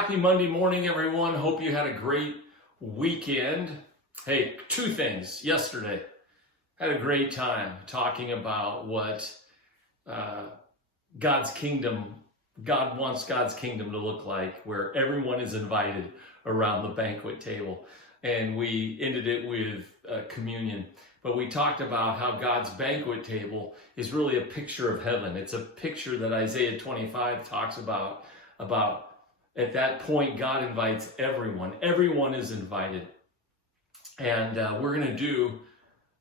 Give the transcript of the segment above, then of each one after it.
happy Monday morning, everyone. Hope you had a great weekend. Hey, two things. Yesterday, had a great time talking about what God's kingdom, God wants God's kingdom to look like, where everyone is invited around the banquet table. And we ended it with communion. But we talked about how God's banquet table is really a picture of heaven. It's a picture that Isaiah 25 talks about at that point, God invites everyone. Everyone is invited. And we're going to do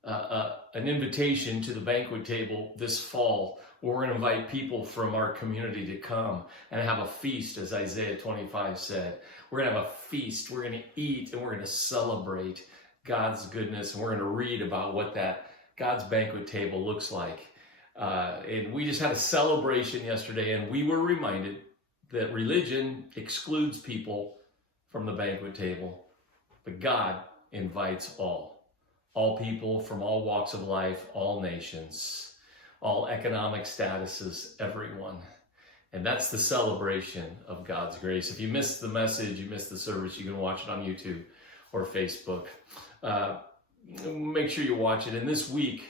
an invitation to the banquet table this fall, where we're going to invite people from our community to come and have a feast, as Isaiah 25 said. We're going to have a feast. We're going to eat, and we're going to celebrate God's goodness, and we're going to read about what that God's banquet table looks like. And we just had a celebration yesterday, and we were reminded that religion excludes people from the banquet table, but God invites all people from all walks of life, all nations, all economic statuses, everyone. And that's the celebration of God's grace. If you missed the message, you missed the service, you can watch it on YouTube or Facebook. Make sure you watch it. And this week,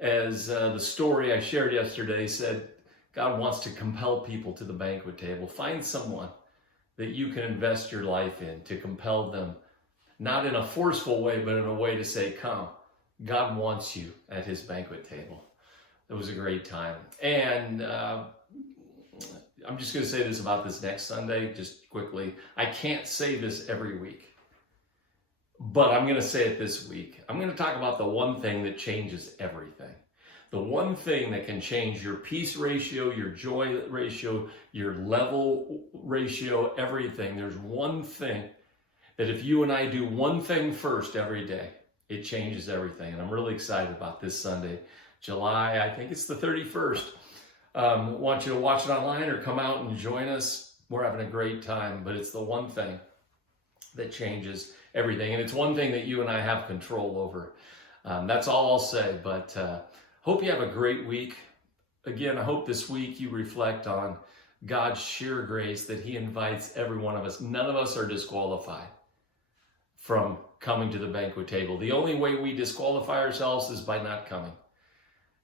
as the story I shared yesterday said, God wants to compel people to the banquet table. Find someone that you can invest your life in to compel them, not in a forceful way, but in a way to say, come. God wants you at his banquet table. It was a great time. And I'm just going to say this about this next Sunday, just quickly. I can't say this every week, but I'm going to say it this week. I'm going to talk about the one thing that changes everything. The one thing that can change your peace ratio, your joy ratio, your level ratio, everything. There's one thing that if you and I do one thing first every day, it changes everything. And I'm really excited about this Sunday, July, I think it's the 31st. I want you to watch it online or come out and join us. We're having a great time, but it's the one thing that changes everything. And it's one thing that you and I have control over. That's all I'll say, but hope you have a great week. Again, I hope this week you reflect on God's sheer grace that he invites every one of us. None of us are disqualified from coming to the banquet table. The only way we disqualify ourselves is by not coming.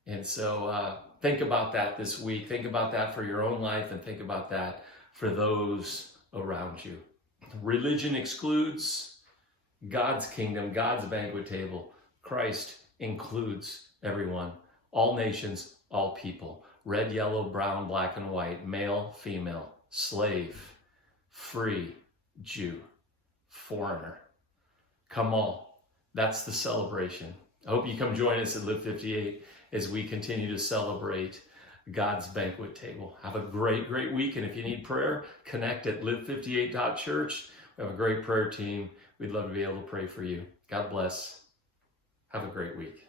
And so think about that this week. Think about that for your own life, and think about that for those around you. Religion excludes. God's kingdom, God's banquet table, Christ includes everyone. All nations, all people, red, yellow, brown, black, and white, male, female, slave, free, Jew, foreigner. Come all. That's the celebration. I hope you come join us at Live58 as we continue to celebrate God's banquet table. Have a great, great week. And if you need prayer, connect at live58.church. We have a great prayer team. We'd love to be able to pray for you. God bless. Have a great week.